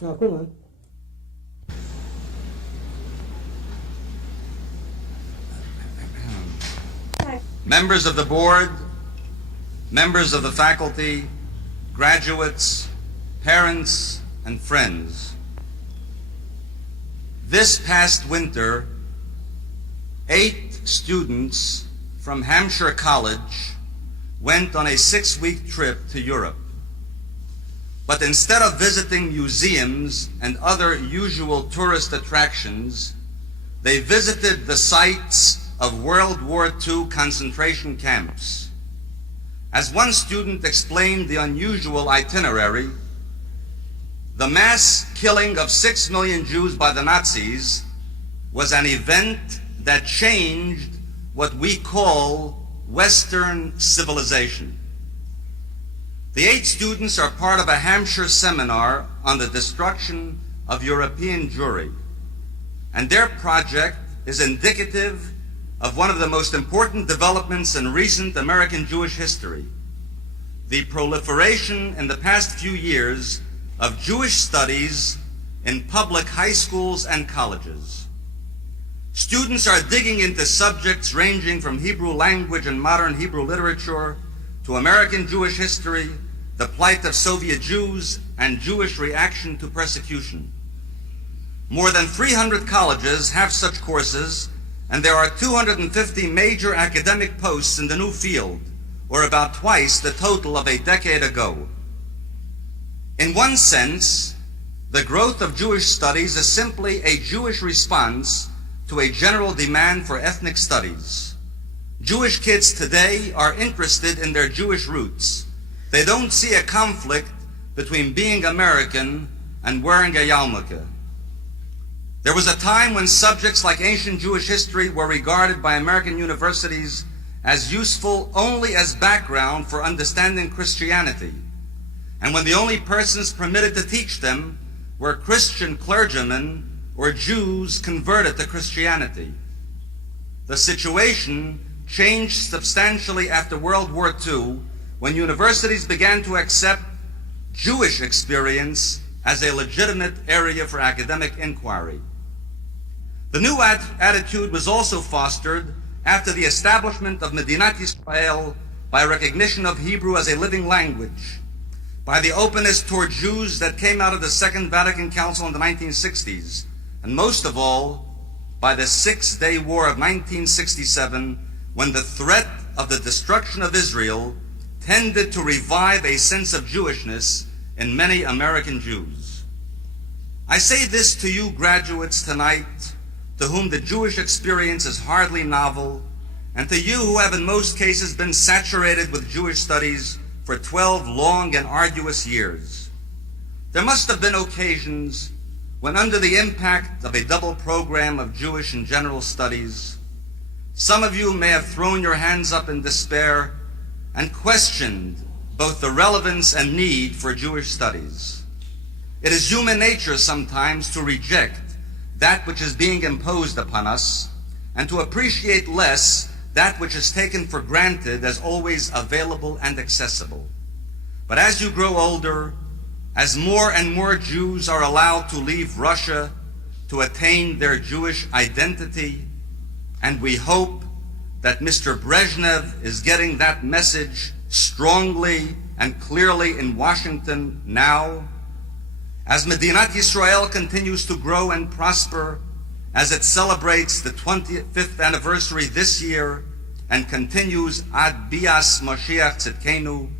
No, come on. Members of the board, members of the faculty, graduates, parents, and friends. This past winter, 8 students from Hampshire College went on a 6-week trip to Europe. But instead of visiting museums and other usual tourist attractions, they visited the sites of World War II concentration camps. As one student explained the unusual itinerary, the mass killing of 6 million Jews by the Nazis was an event that changed what we call Western civilization. The 8 students are part of a Hampshire seminar on the destruction of European Jewry, and their project is indicative of one of the most important developments in recent American Jewish history, the proliferation in the past few years of Jewish studies in public high schools and colleges. Students are digging into subjects ranging from Hebrew language and modern Hebrew literature to American Jewish history, the plight of Soviet Jews, and Jewish reaction to persecution. More than 300 colleges have such courses, and there are 250 major academic posts in the new field, or about twice the total of a decade ago. In one sense, the growth of Jewish studies is simply a Jewish response to a general demand for ethnic studies. Jewish kids today are interested in their Jewish roots. They don't see a conflict between being American and wearing a yarmulke. There was a time when subjects like ancient Jewish history were regarded by American universities as useful only as background for understanding Christianity, and when the only persons permitted to teach them were Christian clergymen or Jews converted to Christianity. The situation changed substantially after World War II, when universities began to accept Jewish experience as a legitimate area for academic inquiry. The new attitude was also fostered after the establishment of Medinat Yisrael by recognition of Hebrew as a living language, by the openness toward Jews that came out of the Second Vatican Council in the 1960s, and most of all, by the Six-Day War of 1967, when the threat of the destruction of Israel tended to revive a sense of Jewishness in many American Jews. I say this to you graduates tonight, to whom the Jewish experience is hardly novel, and to you who have in most cases been saturated with Jewish studies for 12 long and arduous years. There must have been occasions when, under the impact of a double program of Jewish and general studies, some of you may have thrown your hands up in despair and questioned both the relevance and need for Jewish studies. It is human nature sometimes to reject that which is being imposed upon us and to appreciate less that which is taken for granted as always available and accessible. But as you grow older, as more and more Jews are allowed to leave Russia to attain their Jewish identity, and we hope that Mr. Brezhnev is getting that message strongly and clearly in Washington now, as Medinat Yisrael continues to grow and prosper, as it celebrates the 25th anniversary this year and continues ad bias Moshiach Tzidkenu,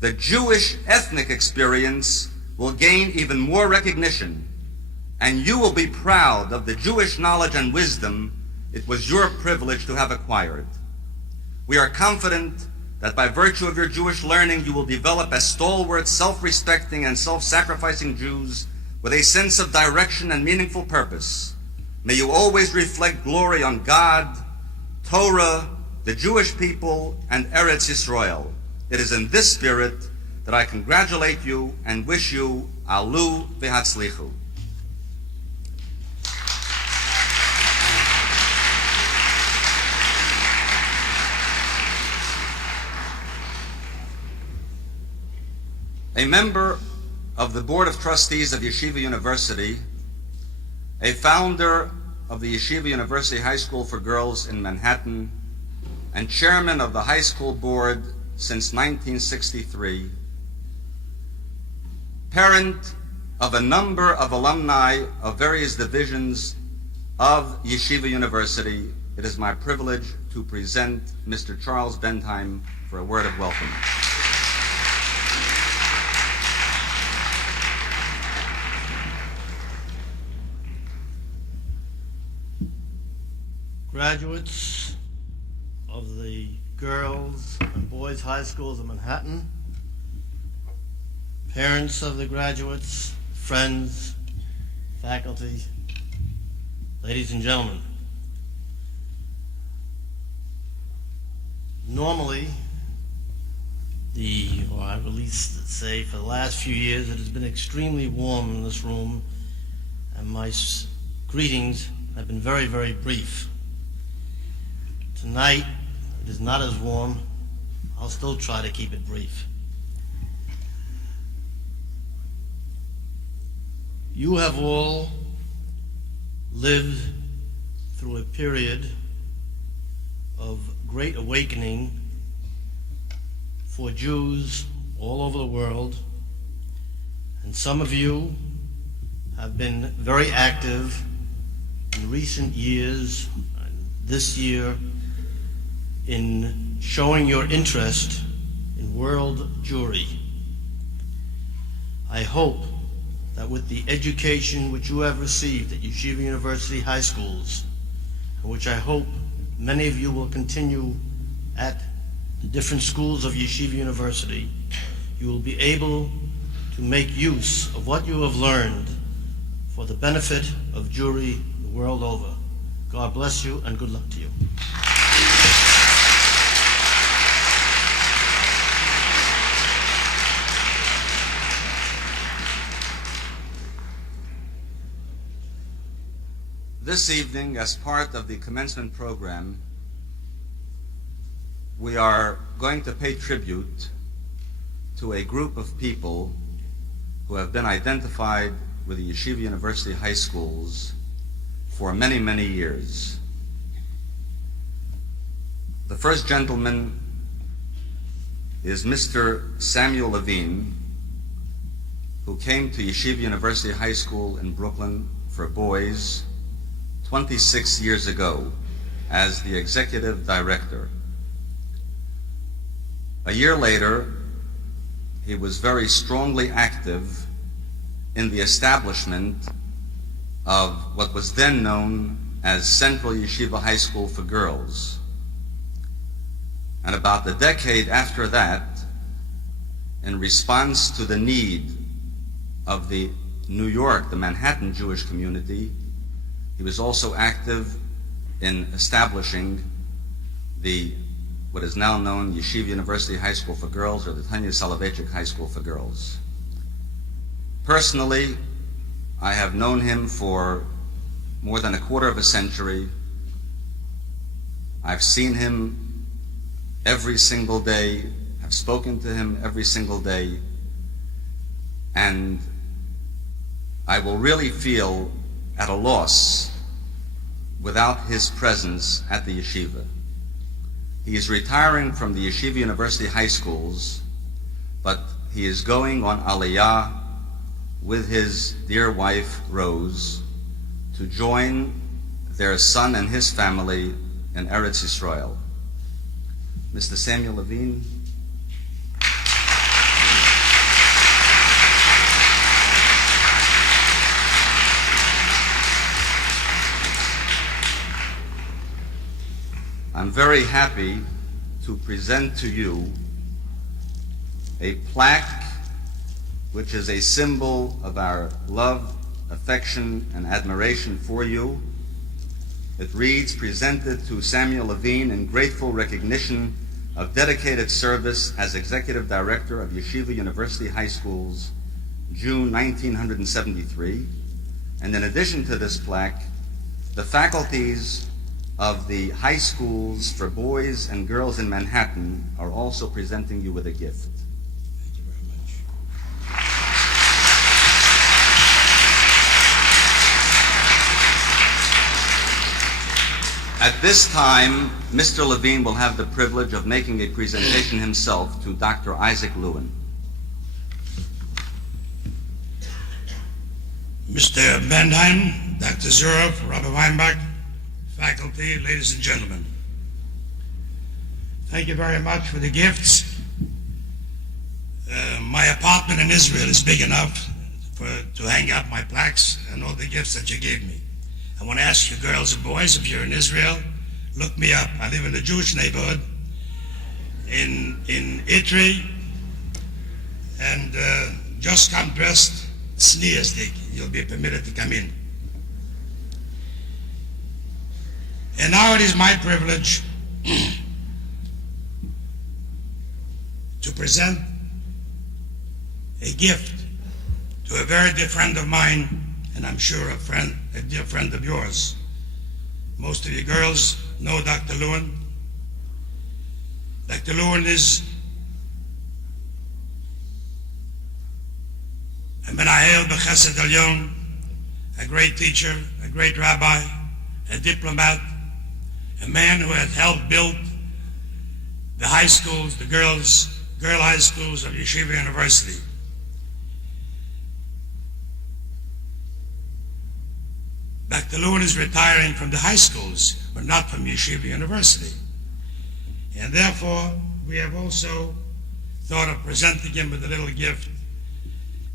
the Jewish ethnic experience will gain even more recognition, and you will be proud of the Jewish knowledge and wisdom it was your privilege to have acquired. We are confident that by virtue of your Jewish learning, you will develop as stalwart, self-respecting, and self-sacrificing Jews with a sense of direction and meaningful purpose. May you always reflect glory on God, Torah, the Jewish people, and Eretz Yisrael. It is in this spirit that I congratulate you and wish you alu v'hatzlichu. A member of the Board of Trustees of Yeshiva University, a founder of the Yeshiva University High School for Girls in Manhattan, and chairman of the high school board since 1963, parent of a number of alumni of various divisions of Yeshiva University, it is my privilege to present Mr. Charles Bendheim for a word of welcome. Graduates of the girls and boys high schools of Manhattan, parents of the graduates, friends, faculty, ladies and gentlemen. Normally, or I would at least say for the last few years, it has been extremely warm in this room, and my greetings have been very, very brief. Tonight, it is not as warm. I'll still try to keep it brief. You have all lived through a period of great awakening for Jews all over the world, and some of you have been very active in recent years, and this year, in showing your interest in world Jewry. I hope that with the education which you have received at Yeshiva University high schools, and which I hope many of you will continue at the different schools of Yeshiva University, you will be able to make use of what you have learned for the benefit of Jewry the world over. God bless you and good luck to you. This evening, as part of the commencement program, we are going to pay tribute to a group of people who have been identified with the Yeshiva University high schools for many, many years. The first gentleman is Mr. Samuel Levine, who came to Yeshiva University High School in Brooklyn for boys 26 years ago as the executive director. A year later, he was very strongly active in the establishment of what was then known as Central Yeshiva High School for Girls. And about a decade after that, in response to the need of the New York, the Manhattan Jewish community, he was also active in establishing what is now known Yeshiva University High School for Girls, or the Tanya Soloveitchik High School for Girls. Personally, I have known him for more than a quarter of a century. I've seen him every single day. I've spoken to him every single day. And I will really feel at a loss without his presence at the yeshiva. He is retiring from the Yeshiva University high schools, but he is going on Aliyah with his dear wife, Rose, to join their son and his family in Eretz Yisrael. Mr. Samuel Levine. I'm very happy to present to you a plaque which is a symbol of our love, affection, and admiration for you. It reads, "Presented to Samuel Levine in grateful recognition of dedicated service as Executive Director of Yeshiva University High Schools, June 1973. And in addition to this plaque, the faculties of the high schools for boys and girls in Manhattan are also presenting you with a gift." Thank you very much. At this time, Mr. Levine will have the privilege of making a presentation himself to Dr. Isaac Lewin. Mr. Bendheim, Dr. Zuroff, Rabbi Weinbach, faculty, ladies and gentlemen. Thank you very much for the gifts. My apartment in Israel is big enough to hang up my plaques and all the gifts that you gave me. I want to ask you girls and boys, if you're in Israel, look me up. I live in a Jewish neighborhood in Itri, and just come dressed sneerstik. You'll be permitted to come in. And now it is my privilege to present a gift to a very dear friend of mine, and I'm sure a dear friend of yours. Most of you girls know Dr. Lewin. Dr. Lewin is a Menahel B'Chesed Elyon, a great teacher, a great rabbi, a diplomat, a man who has helped build the high schools, the girl high schools of Yeshiva University. Dr. Lewin is retiring from the high schools, but not from Yeshiva University. And therefore, we have also thought of presenting him with a little gift.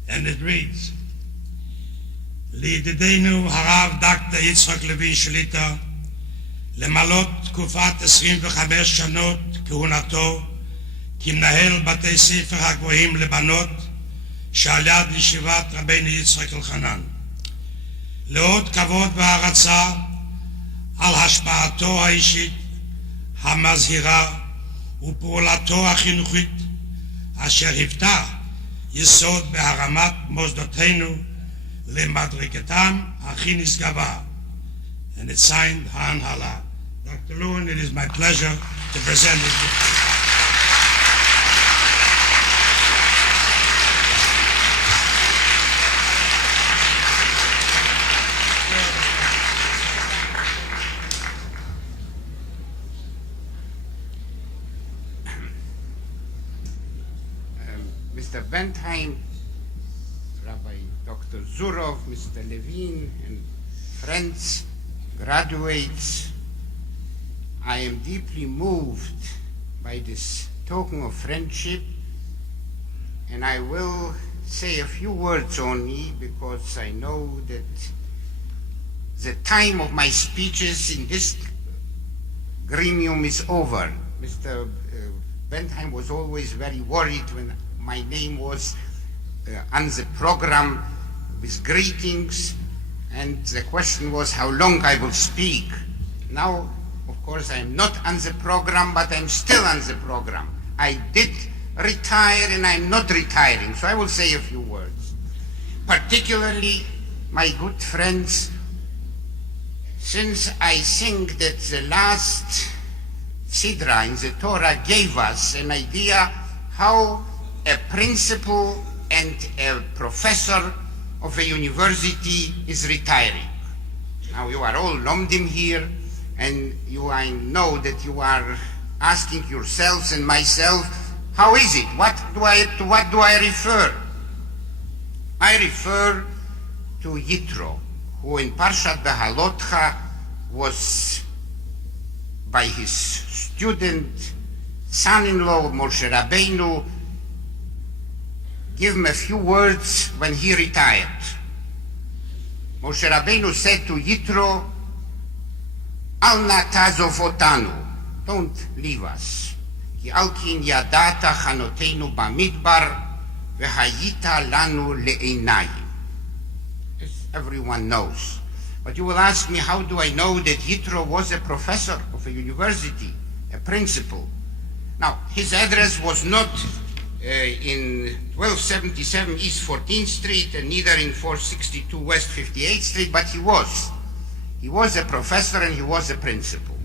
And it reads, לידידנו הרב ד"ר יצחק לוין שליט"א, למלאת תקופת 25 שנות כהונתו כמנהל בתי ספר הגבוהים לבנות שעל יד ישיבת רבינו יצחק אלחנן. לעוד כבוד והערצה על השפעתו האישית המזהירה ופעולתו החינוכית אשר היוותה יסוד בהרמת מוסדותינו למדרגתם הכי נשגבה. And it's signed ההנהלה. Dr. Lewin, it is my pleasure to present this book. Mr. Bendheim, Rabbi Dr. Zuroff, Mr. Levine, and friends, graduates, I am deeply moved by this token of friendship, and I will say a few words only because I know that the time of my speeches in this gremium is over. Mr. Bendheim was always very worried when my name was on the program with greetings, and the question was how long I will speak. Now, of course, I am not on the program, but I'm still on the program. I did retire and I'm not retiring, so I will say a few words. Particularly, my good friends, since I think that the last Sidra in the Torah gave us an idea how a principal and a professor of a university is retiring. Now you are all lomdim here, and I know that you are asking yourselves and myself, how is it? To what do I refer? I refer to Yitro, who in Parshat Behalotcha was by his student, son-in-law Moshe Rabbeinu, give him a few words when he retired. Moshe Rabbeinu said to Yitro, Al na tazov otanu, don't leave us. כי על כן ידעת חנותינו במדבר, והיית לנו לעיניים. As everyone knows. But you will ask me, how do I know that Yitro was a professor of a university, a principal? Now, his address was not in 1277 East 14th Street and neither in 462 West 58th Street, but he was. He was a professor and he was a principal.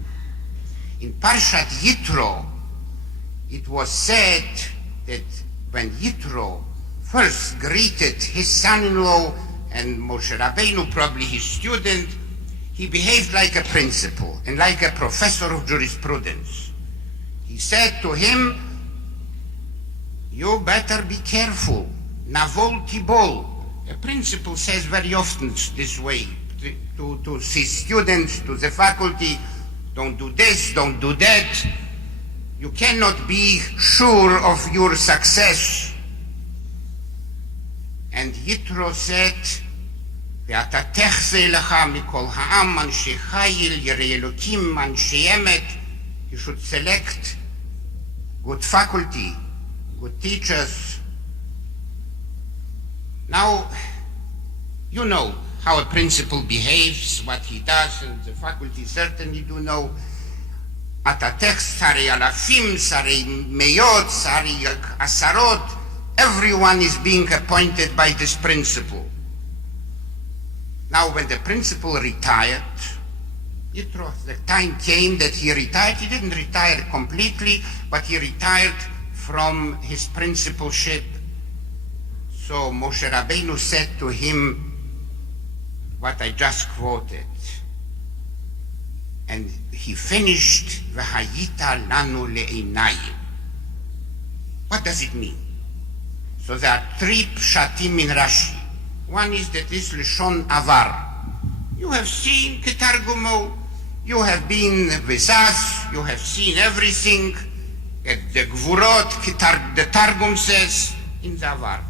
In Parshat Yitro, it was said that when Yitro first greeted his son-in-law and Moshe Rabbeinu, probably his student, he behaved like a principal and like a professor of jurisprudence. He said to him, you better be careful. Navol tibol. A principal says very often this way to his students, to the faculty, don't do this, don't do that. You cannot be sure of your success. And Yitro said, ואתה תחזה לך מכל העם, אנשי חיל, יראי אלוקים, אנשי אמת. You should select good faculty, good teachers. Now, you know how a principal behaves, what he does, and the faculty certainly do know. אתה תחס, שרי אלפים, שרי מאות, שרי עשרות. Everyone is being appointed by this principal. Now, when the principal retired, the time came that he retired. He didn't retire completely, but he retired from his principalship. So Moshe Rabbeinu said to him what I just quoted. And he finished, "V'hayita lanu le'einayim." What does it mean? So there are three pshatim in Rashi. One is that this Lishon Avar. You have seen Ketargumo, you have been with us, you have seen everything at the Gvurot, the Targum says, in the Avar.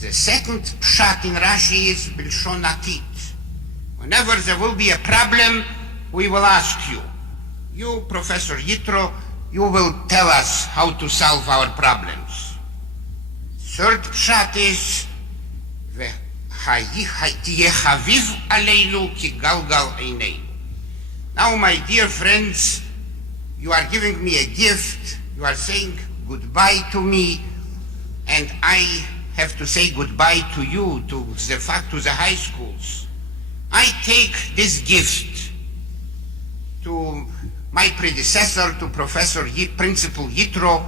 The second pshat in Rashi is Bilshon Atit. Whenever there will be a problem, we will ask you. You, Professor Yitro, you will tell us how to solve our problems. Third pshat is now, my dear friends, you are giving me a gift. You are saying goodbye to me, and I have to say goodbye to you, to the high schools. I take this gift to my predecessor, to Principal Yitro,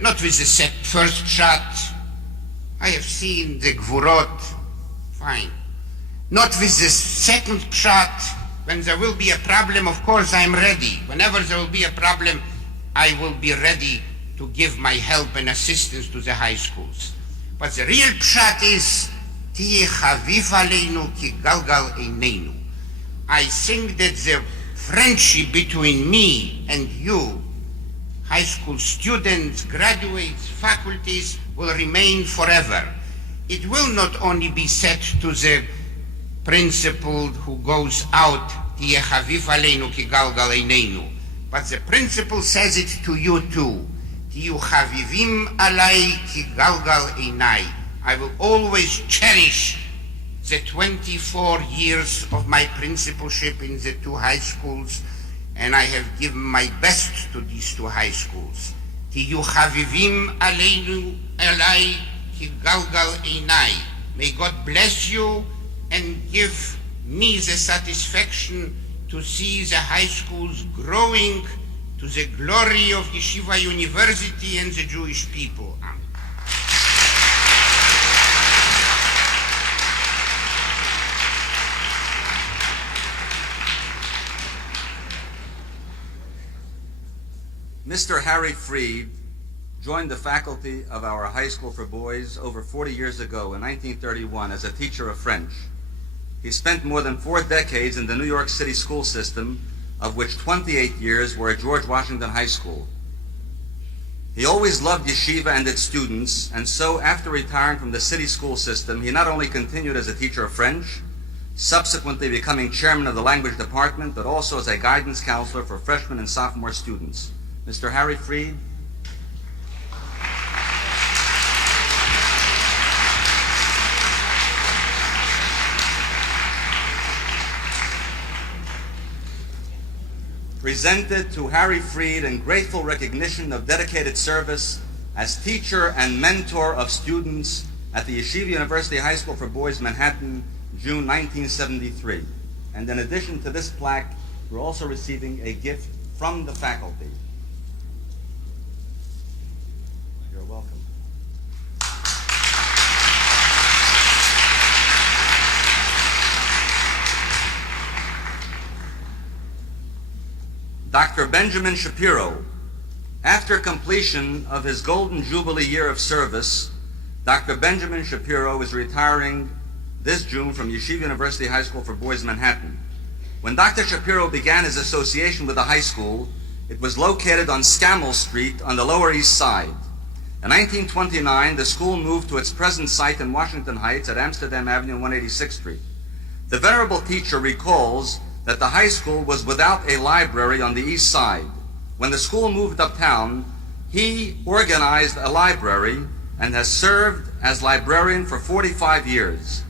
not with the first shot. I have seen the Gvurot, fine. Not with the second shot. When there will be a problem, of course I am ready. Whenever there will be a problem, I will be ready to give my help and assistance to the high schools. But the real pshat is, Tiye chaviv aleinu ki galgal eineinu. I think that the friendship between me and you, high school students, graduates, faculties, will remain forever. It will not only be said to the principal who goes out, Tiye chaviv aleinu ki galgal eineinu, but the principal says it to you too. Tiyu chavivim alai ki galgal einai. I will always cherish the 24 years of my principalship in the two high schools, and I have given my best to these two high schools. Tiyu chavivim aleinu alai ki galgal einai. May God bless you and give me the satisfaction to see the high schools growing to the glory of Yeshiva University and the Jewish people. Amen. Mr. Harry Freed joined the faculty of our high school for boys over 40 years ago in 1931 as a teacher of French. He spent more than 4 decades in the New York City school system, of which 28 years were at George Washington High School. He always loved Yeshiva and its students, and so after retiring from the city school system, he not only continued as a teacher of French, subsequently becoming chairman of the language department, but also as a guidance counselor for freshman and sophomore students. Mr. Harry Fried. Presented to Harry Fried in grateful recognition of dedicated service as teacher and mentor of students at the Yeshiva University High School for Boys, Manhattan, June 1973. And in addition to this plaque, we're also receiving a gift from the faculty. You're welcome. Dr. Benjamin Shapiro. After completion of his Golden Jubilee year of service, Dr. Benjamin Shapiro is retiring this June from Yeshiva University High School for Boys, Manhattan. When Dr. Shapiro began his association with the high school, it was located on Scammell Street on the Lower East Side. In 1929, the school moved to its present site in Washington Heights at Amsterdam Avenue and 186th Street. The venerable teacher recalls that the high school was without a library on the east side. When the school moved uptown, he organized a library and has served as librarian for 45 years.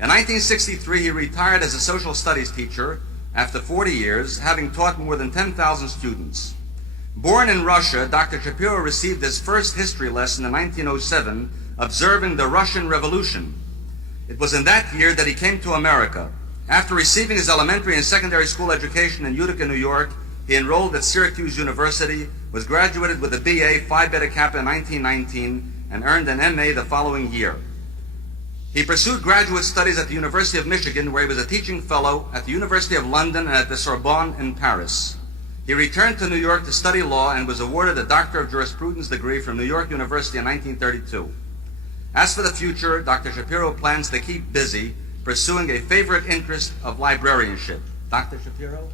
In 1963, he retired as a social studies teacher after 40 years, having taught more than 10,000 students. Born in Russia, Dr. Shapiro received his first history lesson in 1907, observing the Russian Revolution. It was in that year that he came to America. After receiving his elementary and secondary school education in Utica, New York, he enrolled at Syracuse University, was graduated with a BA Phi Beta Kappa in 1919, and earned an MA the following year. He pursued graduate studies at the University of Michigan, where he was a teaching fellow at the University of London and at the Sorbonne in Paris. He returned to New York to study law and was awarded a Doctor of Jurisprudence degree from New York University in 1932. As for the future, Dr. Shapiro plans to keep busy pursuing a favorite interest of librarianship. Dr. Shapiro?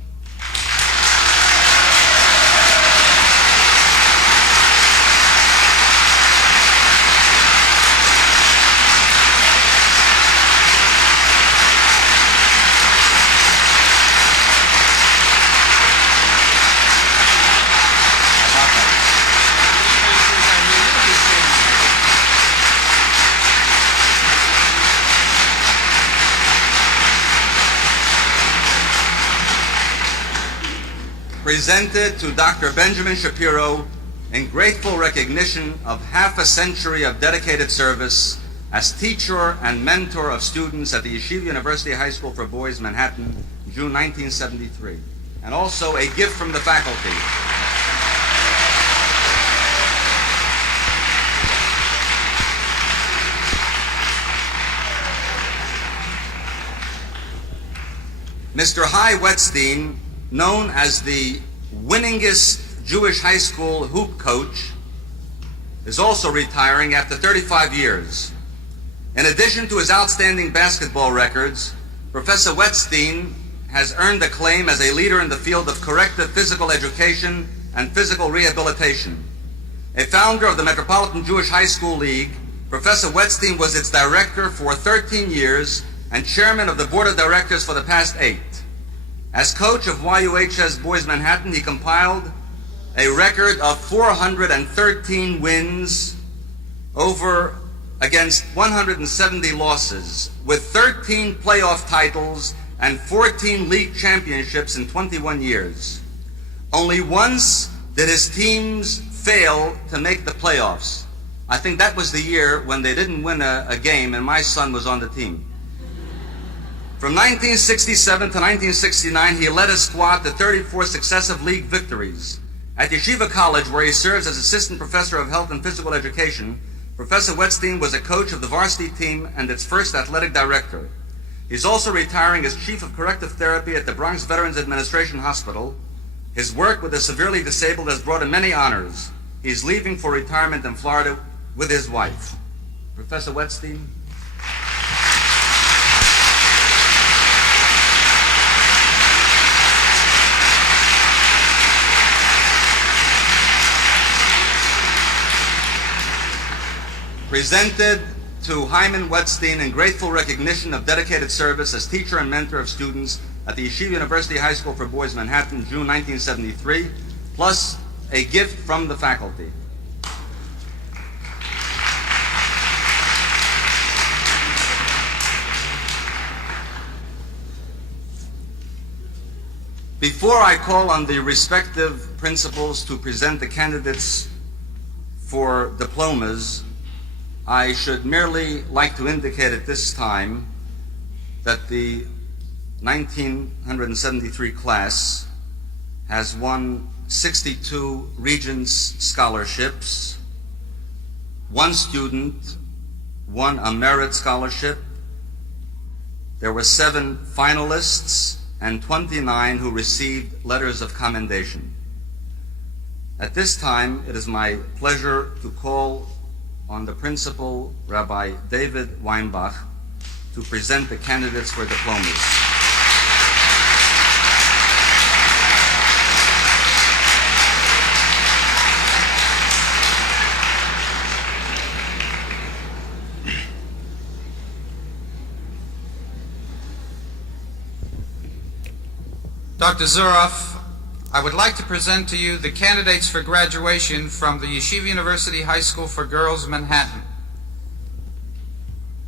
Presented to Dr. Benjamin Shapiro in grateful recognition of half a century of dedicated service as teacher and mentor of students at the Yeshiva University High School for Boys, Manhattan, June 1973. And also a gift from the faculty. Mr. Hyman Wetstein, known as the winningest Jewish high school hoop coach, is also retiring after 35 years. In addition to his outstanding basketball records, Professor Wetstein has earned acclaim as a leader in the field of corrective physical education and physical rehabilitation. A founder of the Metropolitan Jewish High School League, Professor Wetstein was its director for 13 years and chairman of the board of directors for the past 8. As coach of YUHS Boys Manhattan, he compiled a record of 413 wins against 170 losses, with 13 playoff titles and 14 league championships in 21 years. Only once did his teams fail to make the playoffs. I think that was the year when they didn't win a game and my son was on the team. From 1967 to 1969, he led his squad to 34 successive league victories. At Yeshiva College, where he serves as assistant professor of health and physical education, Professor Wetstein was a coach of the varsity team and its first athletic director. He's also retiring as chief of corrective therapy at the Bronx Veterans Administration Hospital. His work with the severely disabled has brought him many honors. He's leaving for retirement in Florida with his wife. Professor Wetstein. Presented to Hyman Wetstein in grateful recognition of dedicated service as teacher and mentor of students at the Yeshiva University High School for Boys, Manhattan, June 1973, plus a gift from the faculty. Before I call on the respective principals to present the candidates for diplomas, I should merely like to indicate at this time that the 1973 class has won 62 Regents scholarships. One student won a merit scholarship. There were 7 finalists and 29 who received letters of commendation. At this time, it is my pleasure to call on the principal, Rabbi David Weinbach, to present the candidates for diplomas. Dr. Zuroff, I would like to present to you the candidates for graduation from the Yeshiva University High School for Girls, Manhattan.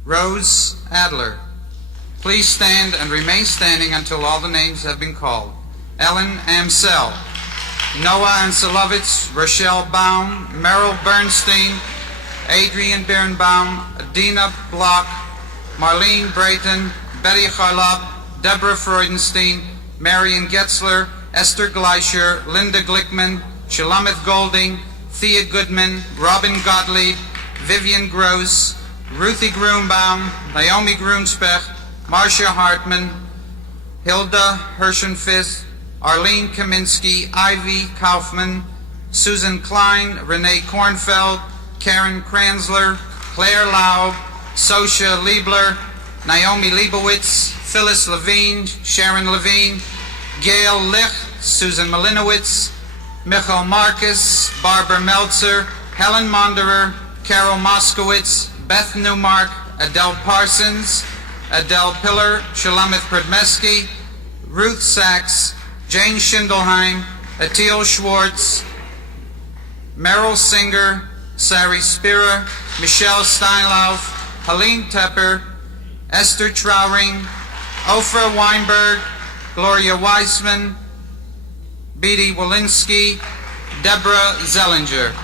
Rose Adler. Please stand and remain standing until all the names have been called. Ellen Amsel. Noah Anselovitz, Rochelle Baum, Merrill Bernstein, Adrian Birnbaum, Adina Block, Marlene Brayton, Betty Charlap, Deborah Freudenstein, Marion Getzler, Esther Gleischer, Linda Glickman, Shalamith Golding, Thea Goodman, Robin Gottlieb, Vivian Gross, Ruthie Grunbaum, Naomi Grunspech, Marcia Hartman, Hilda Hirschenfist, Arlene Kaminsky, Ivy Kaufman, Susan Klein, Renee Kornfeld, Karen Kranzler, Claire Laub, Sosha Liebler, Naomi Leibowitz, Phyllis Levine, Sharon Levine, Gail Lich, Susan Malinowitz, Michael Marcus, Barbara Meltzer, Helen Monderer, Carol Moskowitz, Beth Newmark, Adele Parsons, Adele Pillar, Shalamith Prodmeski, Ruth Sachs, Jane Schindelheim, Atil Schwartz, Merrill Singer, Sari Spira, Michelle Steinlauf, Helene Tepper, Esther Trauring, Ofra Weinberg, Gloria Weisman, Beatty Walensky, Deborah Zellinger.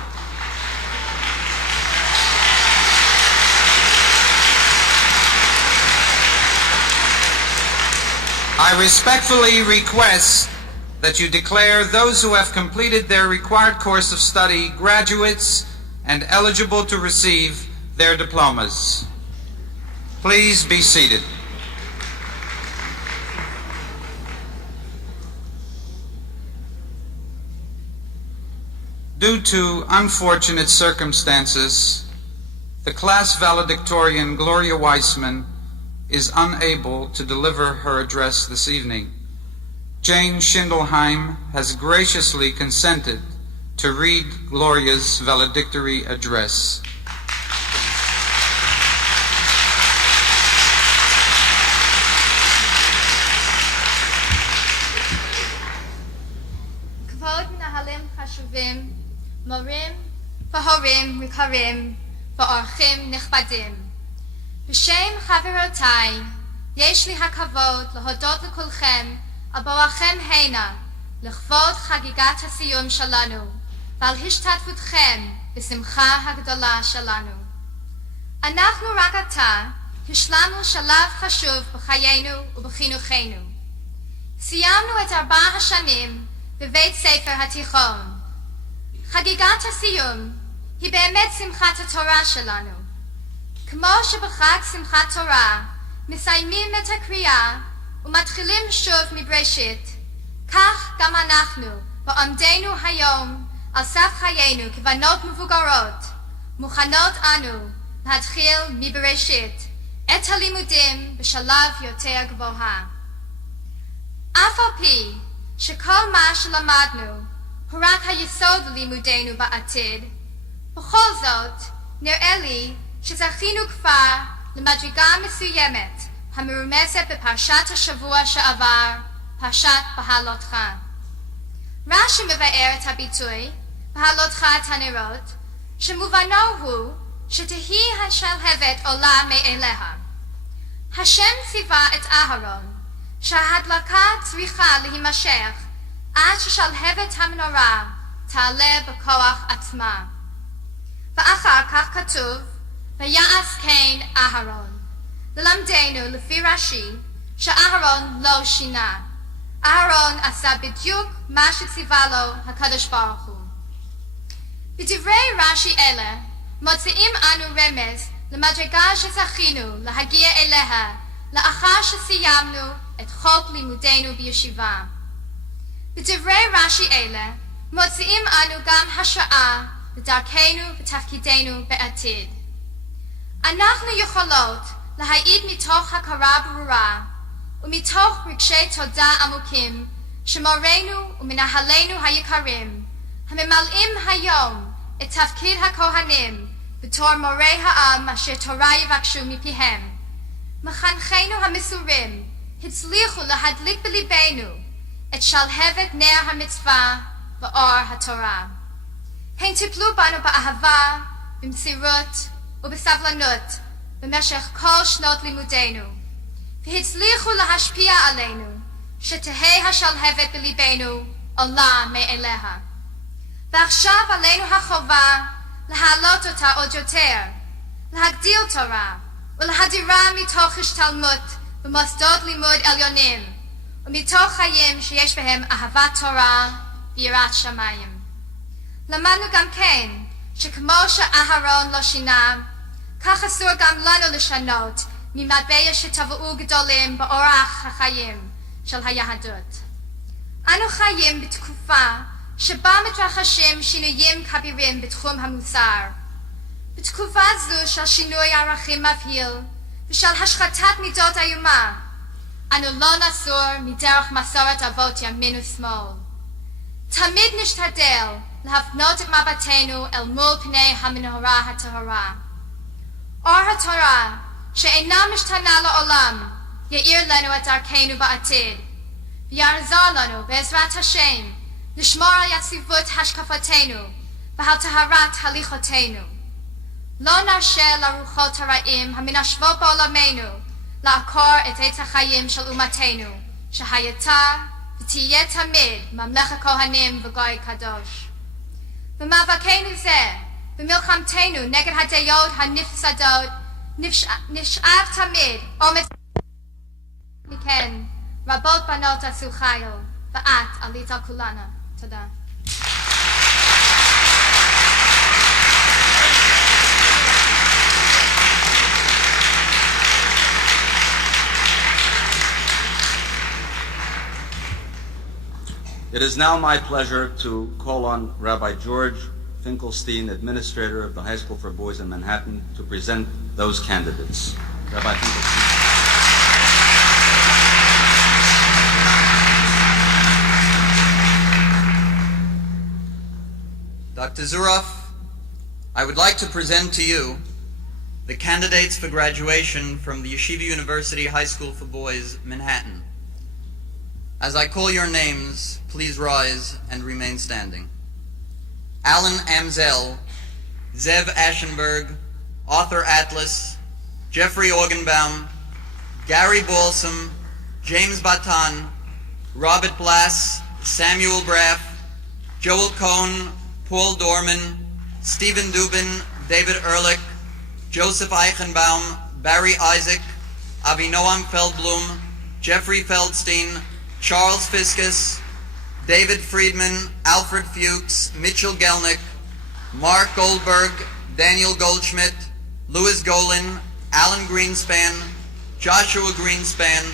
I respectfully request that you declare those who have completed their required course of study graduates and eligible to receive their diplomas. Please be seated. Due to unfortunate circumstances, the class valedictorian Gloria Weisman is unable to deliver her address this evening. Jane Schindelheim has graciously consented to read Gloria's valedictory address. Kvod Nahalim Chashuvim, Morim, Vahorim, Rikarim, Va'orchim Nichbadim. B'shem Chaverotai, Yesh li hakavod lehodot lekulchem al boachem heina lechvod chagigat hasiyum shalanu ועל השתתפותכם בשמחה הגדולה שלנו. אנחנו רק עתה השלמנו שלב חשוב בחיינו ובחינוכנו. סיימנו את 4 השנים בבית ספר התיכון. חגיגת הסיום היא באמת שמחת התורה שלנו. כמו שבחג שמחת תורה מסיימים את הקריאה ומתחילים שוב מבראשית, כך גם אנחנו בעומדנו היום על סף חיינו כבנות מבוגרות, מוכנות אנו להתחיל מבראשית את הלימודים בשלב יותר גבוה. אף על פי שכל מה שלמדנו הוא רק היסוד ללימודנו בעתיד, בכל זאת נראה לי שזכינו כבר למדרגה מסוימת המרומזת בפרשת השבוע שעבר, פרשת בהעלותך. רש"י מבאר את הביטוי בהעלותך את הנרות, שמובנו הוא שתהי השלהבת עולה מאליה. השם ציווה את אהרון שההדלקה צריכה להימשך עד ששלהבת המנורה תעלה בכוח עצמה. ואחר כך כתוב, ויעש כן אהרון. ללמדנו לפי רש"י שאהרון לא שינה. אהרון עשה בדיוק מה שציווה לו הקדוש ברוך הוא. בדברי רש"י אלה מוצאים אנו רמז למדרגה שזכינו להגיע אליה לאחר שסיימנו את חוק לימודינו בישיבה. בדברי רש"י אלה מוצאים אנו גם השראה לדרכנו ותפקידנו בעתיד. אנחנו יכולות להעיד מתוך הכרה ברורה ומתוך רגשי תודה עמוקים שמורינו ומנהלינו היקרים הממלאים היום את תפקיד הכהנים בתור מורי העם אשר תורה יבקשו מפיהם. מחנכינו המסורים הצליחו להדליק בליבנו את שלהבת נר המצווה ואור התורה. הן טיפלו בנו באהבה, במסירות ובסבלנות במשך כל שנות לימודינו, והצליחו להשפיע עלינו שתהא השלהבת בליבנו עולה מאליה. ועכשיו עלינו החובה להעלות אותה עוד יותר, להגדיל תורה ולהדירה מתוך השתלמות במוסדות לימוד עליונים ומתוך חיים שיש בהם אהבת תורה ויראת שמיים. למדנו גם כן שכמו שאהרון לא שינה, כך אסור גם לנו לשנות ממטבע שטבעו גדולים באורח החיים של היהדות. אנו חיים בתקופה שבה מתרחשים שינויים כבירים בתחום המוסר. בתקופה זו של שינוי ערכים מבהיל ושל השחתת מידות איומה, אנו לא נסור מדרך מסורת אבות ימין ושמאל. תמיד נשתדל להפנות את מבטנו אל מול פני המנורה הטהורה. אור התורה שאינה משתנה לעולם יאיר לנו את דרכנו בעתיד, ויעזור לנו בעזרת השם לשמור על יציבות השקפותינו ועל טהרת הליכותינו. לא נרשה לרוחות הרעים המנשבות בעולמנו לעקור את עץ החיים של אומתנו, שהייתה ותהיה תמיד ממלכת כהנים וגוי קדוש. במאבקנו זה, במלחמתנו נגד הדעות הנפסדות, נשאב תמיד אומץ מכן. רבות בנות עשו חיל, ואת עלית על כולנו. תודה. It is now my pleasure to call on Rabbi George Finkelstein, administrator of the High School for Boys in Manhattan, to present those candidates. Rabbi Finkelstein. Dr. Zuroff, I would like to present to you the candidates for graduation from the Yeshiva University High School for Boys, Manhattan. As I call your names, please rise and remain standing. Alan Amzell, Zev Aschenberg, Arthur Atlas, Jeffrey Organbaum, Gary Balsam, James Batan, Robert Blass, Samuel Braff, Joel Cohn, Paul Dorman, Stephen Dubin, David Ehrlich, Joseph Eichenbaum, Barry Isaac, Avinoam Feldblum, Jeffrey Feldstein, Charles Fiskus, David Friedman, Alfred Fuchs, Mitchell Gelnick, Mark Goldberg, Daniel Goldschmidt, Louis Golin, Alan Greenspan, Joshua Greenspan,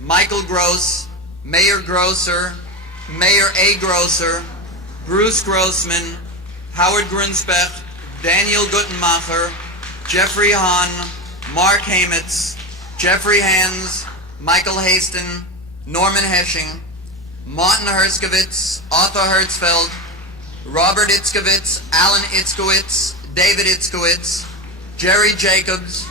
Michael Gross, Mayor Grosser, Mayor A. Grosser, Bruce Grossman, Howard Grunspecht, Daniel Guttenmacher, Jeffrey Hahn, Mark Hamitz, Jeffrey Hans, Michael Haston, Norman Hesching, Martin Herskovitz, Arthur Hertzfeld, Robert Itzkovitz, Alan Itzkowitz, David Itzkowitz, Jerry Jacobs,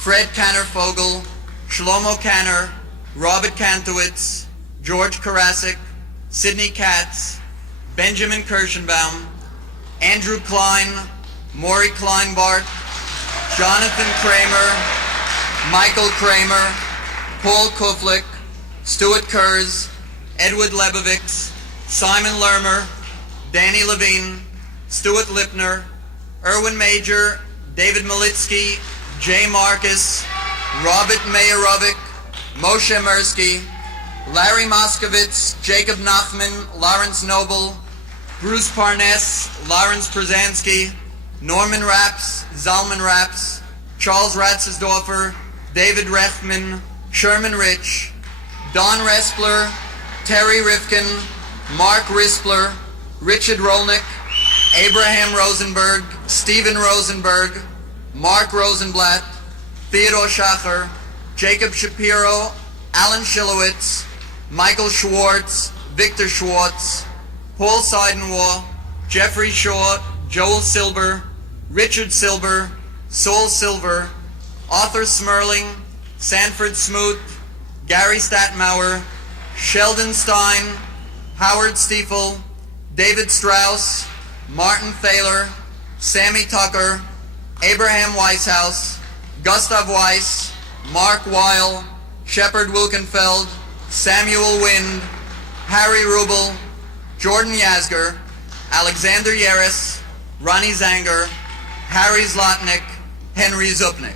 Fred Kanner-Fogel, Shlomo Kanner, Robert Kantowitz, George Karasik, Sidney Katz, Benjamin Kirschenbaum, Andrew Klein, Maury Kleinbart, Jonathan Kramer, Michael Kramer, Paul Kuflick, Stuart Kurz, Edward Lebovitz, Simon Lermer, Danny Levine, Stuart Lipner, Erwin Major, David Malitsky, Jay Marcus, Robert Meyerovic, Moshe Mirsky, Larry Moskovitz, Jacob Nachman, Lawrence Noble, Bruce Parness, Lawrence Przansky, Norman Rapps, Zalman Rapps, Charles Ratzesdorfer, David Reffman, Sherman Rich, Don Respler, Terry Rifkin, Mark Rispler, Richard Rolnick, Abraham Rosenberg, Stephen Rosenberg, Mark Rosenblatt, Theodore Schacher, Jacob Shapiro, Alan Shilowitz, Michael Schwartz, Victor Schwartz, Paul Seidenwar, Jeffrey Shaw, Joel Silber, Richard Silber, Saul Silver, Arthur Smerling, Sanford Smoot, Gary Statmauer, Sheldon Stein, Howard Stiefel, David Strauss, Martin Thaler, Sammy Tucker, Abraham Weishaus, Gustav Weiss, Mark Weil, Shepard Wilkenfeld, Samuel Wind, Harry Rubel, Jordan Yazger, Alexander Yeris, Ronnie Zanger, Harry Zlotnick, Henry Zupnik.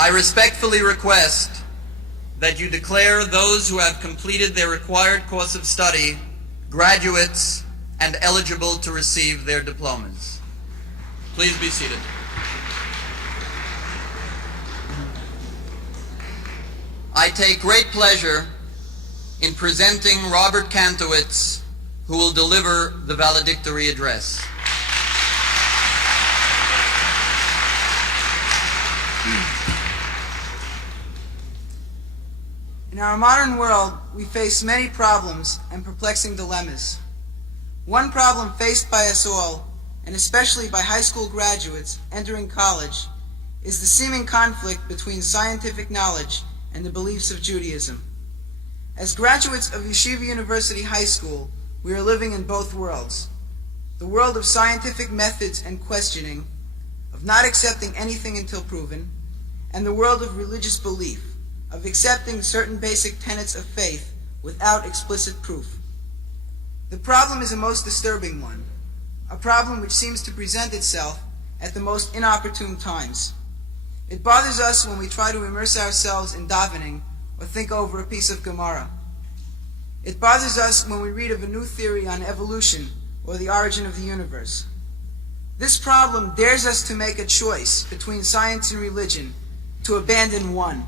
I respectfully request that you declare those who have completed their required course of study graduates and eligible to receive their diplomas. Please be seated. I take great pleasure in presenting Robert Kantowitz, who will deliver the valedictory address. In our modern world, we face many problems and perplexing dilemmas. One problem faced by us all, and especially by high school graduates entering college, is the seeming conflict between scientific knowledge and the beliefs of Judaism. As graduates of Yeshiva University High School, we are living in both worlds. The world of scientific methods and questioning, of not accepting anything until proven, and the world of religious belief, of accepting certain basic tenets of faith without explicit proof. The problem is a most disturbing one, a problem which seems to present itself at the most inopportune times. It bothers us when we try to immerse ourselves in davening or think over a piece of Gemara. It bothers us when we read of a new theory on evolution or the origin of the universe. This problem dares us to make a choice between science and religion, to abandon one.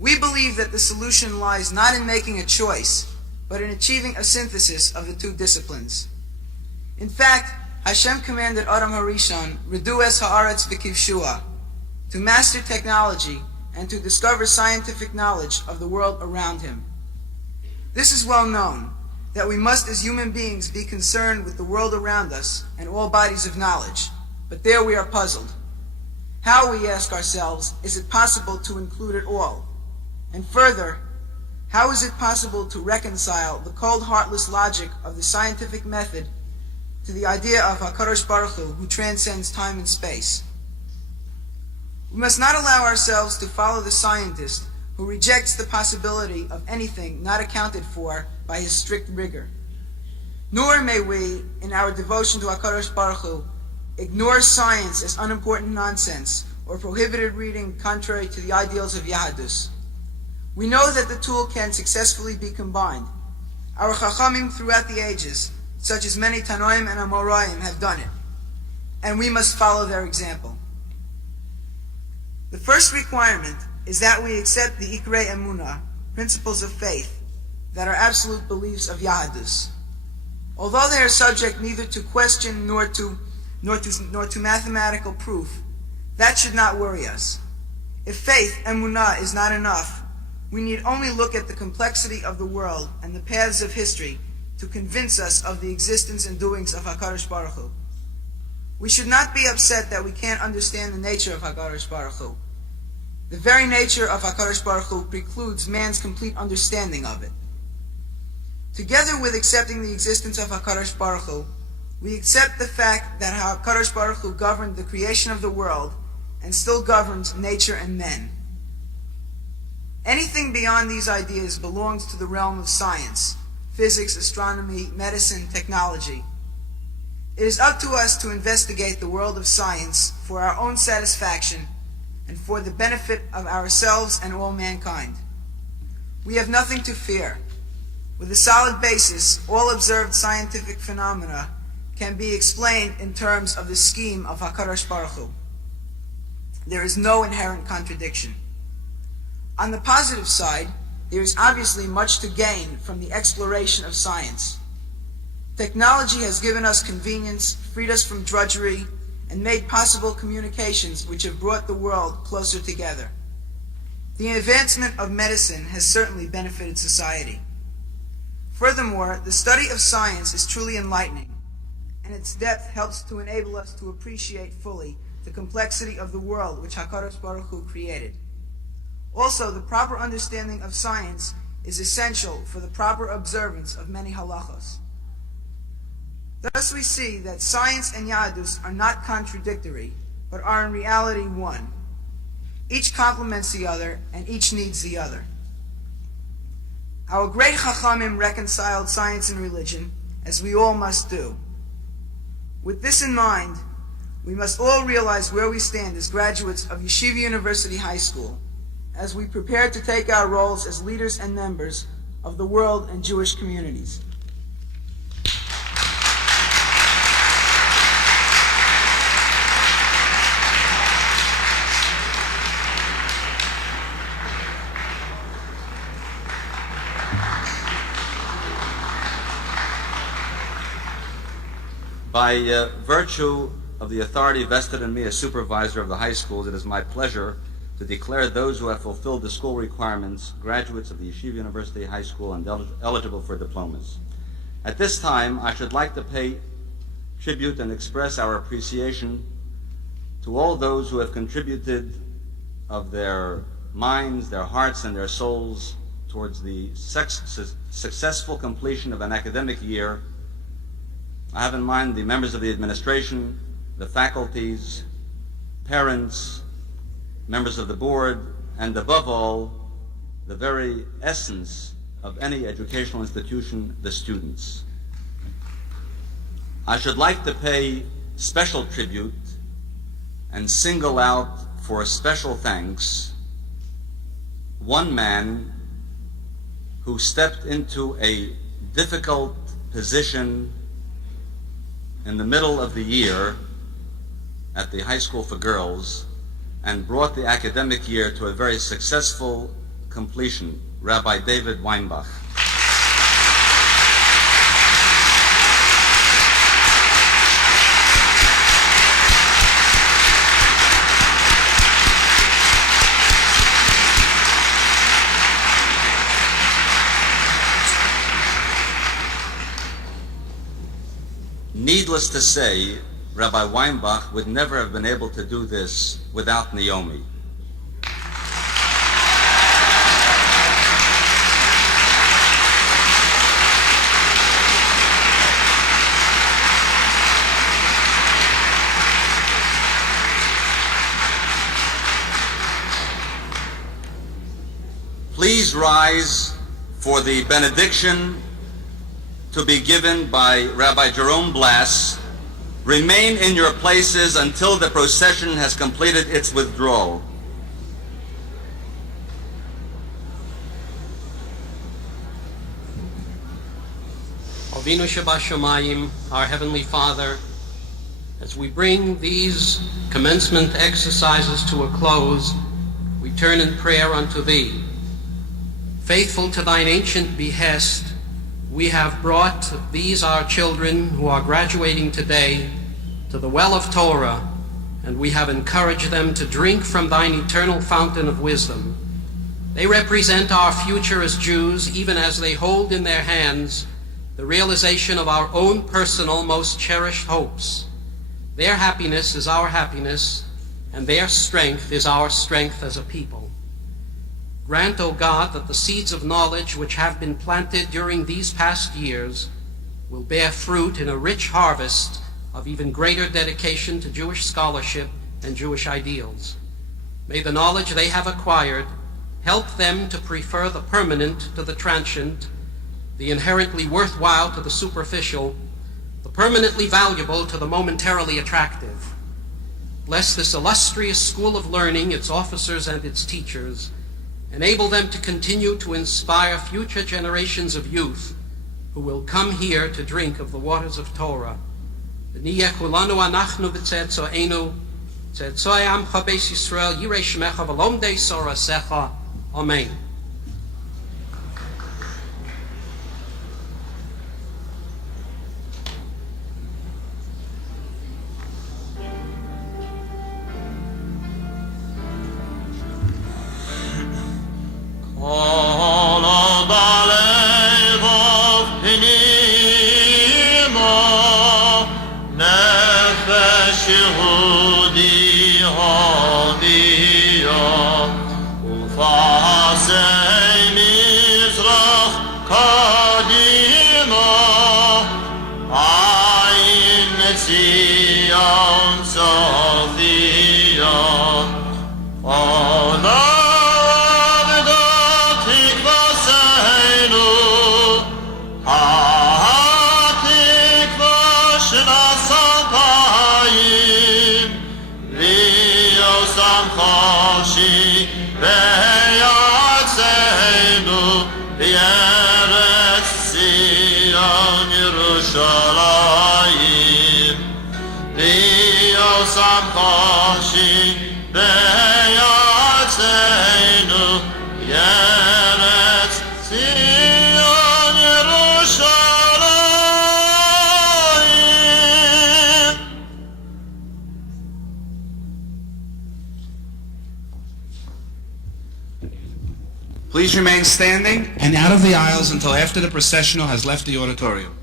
We believe that the solution lies not in making a choice, but in achieving a synthesis of the two disciplines. In fact, Hashem commanded Adam HaRishon, Redu es haaretz v'kivshua, to master technology and to discover scientific knowledge of the world around him. This is well known, that we must as human beings be concerned with the world around us and all bodies of knowledge, but there we are puzzled. How, we ask ourselves, is it possible to include it all? And further, how is it possible to reconcile the cold, heartless logic of the scientific method to the idea of HaKadosh Baruch Hu, who transcends time and space? We must not allow ourselves to follow the scientist who rejects the possibility of anything not accounted for by his strict rigor. Nor may we, in our devotion to HaKadosh Baruch Hu, ignore science as unimportant nonsense or prohibited reading contrary to the ideals of Yahadus. We know that the tool can successfully be combined. Our Chachamim throughout the ages, such as many Tanoim and Amoraim, have done it, and we must follow their example. The first requirement is that we accept the Ikrei Emunah, principles of faith, that are absolute beliefs of Yahadus. Although they are subject neither to question nor to nor to mathematical proof, that should not worry us. If faith, emunah, is not enough, we need only look at the complexity of the world and the paths of history to convince us of the existence and doings of HaKadosh Baruch Hu. We should not be upset that we can't understand the nature of HaKadosh Baruch Hu. The very nature of HaKadosh Baruch Hu precludes man's complete understanding of it. Together with accepting the existence of HaKadosh Baruch Hu, we accept the fact that HaKadosh Baruch Hu governed the creation of the world and still governs nature and men. Anything beyond these ideas belongs to the realm of science, physics, astronomy, medicine, technology. It is up to us to investigate the world of science for our own satisfaction and for the benefit of ourselves and all mankind. We have nothing to fear. With a solid basis, all observed scientific phenomena can be explained in terms of the scheme of HaKadosh Baruch Hu. There is no inherent contradiction. On the positive side, there is obviously much to gain from the exploration of science. Technology has given us convenience, freed us from drudgery, and made possible communications which have brought the world closer together. The advancement of medicine has certainly benefited society. Furthermore, the study of science is truly enlightening, and its depth helps to enable us to appreciate fully the complexity of the world which HaKadosh Baruch Hu created. Also, the proper understanding of science is essential for the proper observance of many halachos. Thus we see that science and Yahadus are not contradictory, but are in reality one. Each complements the other, and each needs the other. Our great Chachamim reconciled science and religion, as we all must do. With this in mind, we must all realize where we stand as graduates of Yeshiva University High School, as we prepare to take our roles as leaders and members of the world and Jewish communities. By virtue of the authority vested in me as supervisor of the high schools, it is my pleasure to declare those who have fulfilled the school requirements graduates of the Yeshiva University High School and eligible for diplomas. At this time, I should like to pay tribute and express our appreciation to all those who have contributed of their minds, their hearts, and their souls towards the successful completion of an academic year. I have in mind the members of the administration, the faculties, parents, members of the board, and above all, the very essence of any educational institution, the students. I should like to pay special tribute and single out for special thanks one man who stepped into a difficult position in the middle of the year at the High School for Girls and brought the academic year to a very successful completion, Rabbi David Weinbach. Needless to say, Rabbi Weinbach would never have been able to do this without Naomi. Please rise for the benediction to be given by Rabbi Jerome Blass. Remain in your places until the procession has completed its withdrawal. Avinu Shebashamayim, our Heavenly Father, as we bring these commencement exercises to a close, we turn in prayer unto Thee. Faithful to Thine ancient behest, we have brought these our children who are graduating today to the well of Torah, and we have encouraged them to drink from thine eternal fountain of wisdom. They represent our future as Jews, even as they hold in their hands the realization of our own personal, most cherished hopes. Their happiness is our happiness, and their strength is our strength as a people. Grant, O God, that the seeds of knowledge which have been planted during these past years will bear fruit in a rich harvest of even greater dedication to Jewish scholarship and Jewish ideals. May the knowledge they have acquired help them to prefer the permanent to the transient, the inherently worthwhile to the superficial, the permanently valuable to the momentarily attractive. Bless this illustrious school of learning, its officers and its teachers. Enable them to continue to inspire future generations of youth who will come here to drink of the waters of Torah. V'niyeh kulanu anachnu v'tzetzoenu, tzetzoe amcha beis Yisrael, yirei shemecha v'lomdei sorasecha. Amen. Please remain standing and out of the aisles until after the processional has left the auditorium.